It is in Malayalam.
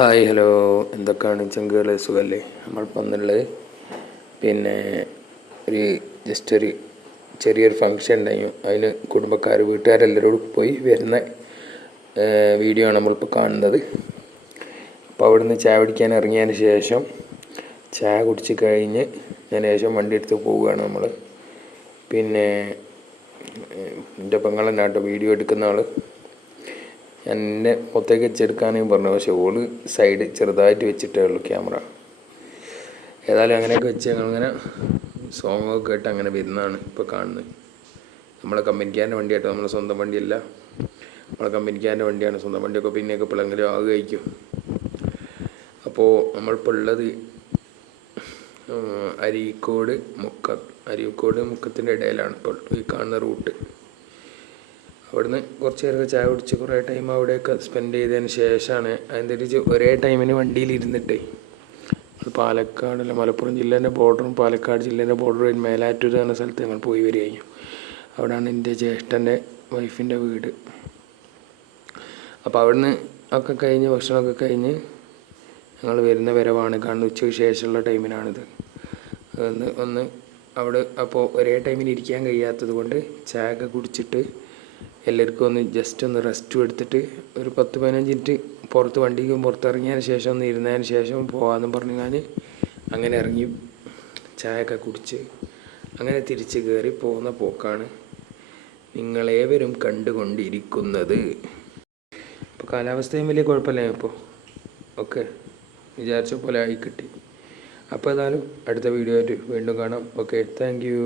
ഹായ് ഹലോ, എന്തൊക്കെയാണ് ചങ്കുകളെ, സുഖമല്ലേ? നമ്മളിപ്പോൾ വന്നുള്ളത് പിന്നെ ഒരു ചെറിയൊരു ഫങ്ഷൻ ഉണ്ടായിരുന്നു. അതിന് വീട്ടുകാരെല്ലാവരോടും പോയി വരുന്ന വീഡിയോ ആണ് നമ്മളിപ്പോൾ കാണുന്നത്. അപ്പോൾ അവിടുന്ന് ചായ കുടിക്കാൻ ഇറങ്ങിയതിന് ശേഷം ചായ കുടിച്ച് കഴിഞ്ഞ് ശേഷം വണ്ടി എടുത്ത് പോവുകയാണ് നമ്മൾ. പിന്നെ എൻ്റെ പെങ്ങളെന്നെ കേട്ടോ വീഡിയോ എടുക്കുന്ന ആൾ. എന്നെ പുറത്തേക്ക് വെച്ചെടുക്കാനും പറഞ്ഞു, പക്ഷേ ഓള് സൈഡ് ചെറുതായിട്ട് വെച്ചിട്ടേ ഉള്ളൂ ക്യാമറ. ഏതായാലും അങ്ങനെയൊക്കെ വെച്ച് ഞങ്ങളിങ്ങനെ സോങ്ങൊക്കെ കേട്ട് അങ്ങനെ വരുന്നതാണ് ഇപ്പോൾ കാണുന്നത്. നമ്മളെ കമ്പനിക്കാരൻ്റെ വണ്ടി കേട്ടോ, നമ്മളെ സ്വന്തം വണ്ടിയല്ല, നമ്മളെ കമ്പനിക്കാരൻ്റെ വണ്ടിയാണ്. സ്വന്തം വണ്ടിയൊക്കെ പിന്നെയൊക്കെ എപ്പോഴെങ്കിലും ആകുമായിരിക്കും. അപ്പോൾ നമ്മളിപ്പോൾ ഉള്ളത് അരീക്കോട് മുക്കത്തിൻ്റെ ഇടയിലാണ് ഇപ്പോൾ ഈ കാണുന്ന റൂട്ട്. അവിടുന്ന് കുറച്ച് നേരമൊക്കെ ചായ കുടിച്ച് കുറേ ടൈം അവിടെയൊക്കെ സ്പെൻഡ് ചെയ്തതിന് ശേഷമാണ് അതിൻ്റെ ഒരേ ടൈമിന് വണ്ടിയിൽ ഇരുന്നിട്ടേ മലപ്പുറം ജില്ലേൻ്റെ ബോർഡറും പാലക്കാട് ജില്ലേൻ്റെ ബോർഡറും മേലാറ്റൂർ എന്ന സ്ഥലത്ത് ഞങ്ങൾ പോയി വരികയും അവിടെയാണ് എൻ്റെ ജ്യേഷ്ഠൻ്റെ വൈഫിൻ്റെ വീട്. അപ്പോൾ അവിടുന്ന് ഒക്കെ കഴിഞ്ഞ് ഭക്ഷണമൊക്കെ കഴിഞ്ഞ് ഞങ്ങൾ വരുന്ന വരവാണ് കാണുന്നത്. ഉച്ചയ്ക്ക് ശേഷമുള്ള ടൈമിനാണിത്. ഒന്ന് അവിടെ അപ്പോൾ ഒരേ ടൈമിന് ഇരിക്കാൻ കഴിയാത്തത് കൊണ്ട് ചായ ഒക്കെ കുടിച്ചിട്ട് എല്ലാവർക്കും ഒന്ന് ജസ്റ്റ് ഒന്ന് റെസ്റ്റും എടുത്തിട്ട് ഒരു 10-15 മിനിറ്റ് പുറത്തിറങ്ങിയതിന് ശേഷം ഒന്ന് ഇരുന്നതിന് ശേഷം പോകാമെന്ന് പറഞ്ഞു ഞാൻ അങ്ങനെ ഇറങ്ങി ചായയൊക്കെ കുടിച്ച് അങ്ങനെ തിരിച്ച് കയറി പോകുന്ന പോക്കാണ് നിങ്ങളേവരും കണ്ടുകൊണ്ടിരിക്കുന്നത്. ഇപ്പോൾ കാലാവസ്ഥയും വലിയ കുഴപ്പമില്ല, ഇപ്പോൾ ഓക്കെ വിചാരിച്ച പോലെ ആയി കിട്ടി. അപ്പോൾ ഏതായാലും അടുത്ത വീഡിയോ ആയിട്ട് വീണ്ടും കാണാം. Okay, thank you.